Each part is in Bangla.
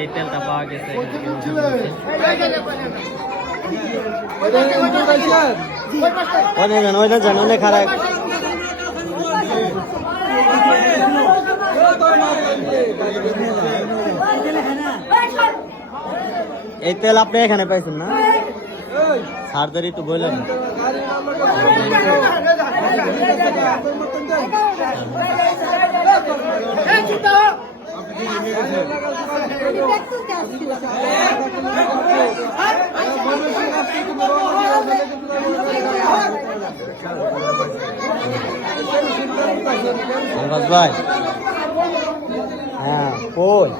এই তেলটা পাওয়া গেছে। ওইটা জানো অনেক খারাপ। এই তেল আপনি এখানে পাইছেন না? সার্জারি তো বললেন ভাই। হ্যাঁ কই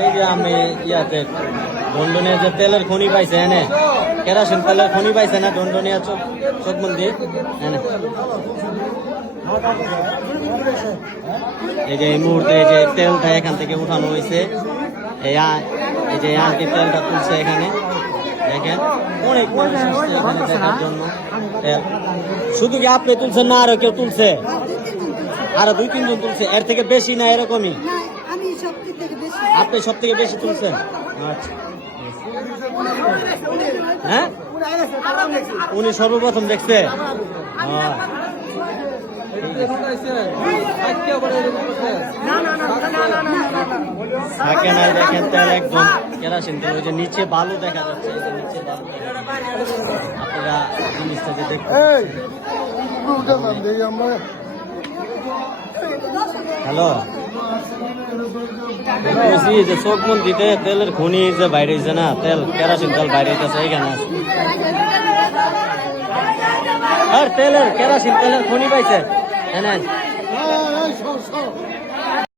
এই যে আমি ইয়াতে দন্ডনিয়া যে তেলের খনি পাইছে এনে কেরাসিন তেলের খনি পাইছে না দন্ডনিয়া চোখ মন্দির এনে। এই যে এই মুহূর্তে এই যে তেলটা এখান থেকে উঠানো হয়েছে। এই যে আন্টি তেলটা তুলছে এখানে দেখেন অনেক মানুষ আসছে এখানে দেখার জন্য। শুধু কি আপনি তুলছেন না আরো কেউ তুলছে? আরো 2-3 জন তুলছে। এর থেকে বেশি না এরকমই? আপনি সব থেকে বেশি তুলছেন? আচ্ছা হ্যাঁ উনি সর্বপ্রথম দেখছে। থাকে না দেখেন তেল একদম কেরাসিন তেল। ওই যে নিচে বালু দেখা যাচ্ছে নিচে বালু আপনারা জিনিসটাকে দেখতে। হ্যালো বলছি যে চোখ মন্দিতে তেলের খনি যে বাইরে হয়েছে না তেল কেরাসিন তেল বাইরে হইতেছে এইখানে আছে। আর তেলের কেরাসিন তেলের খনি পাইছে।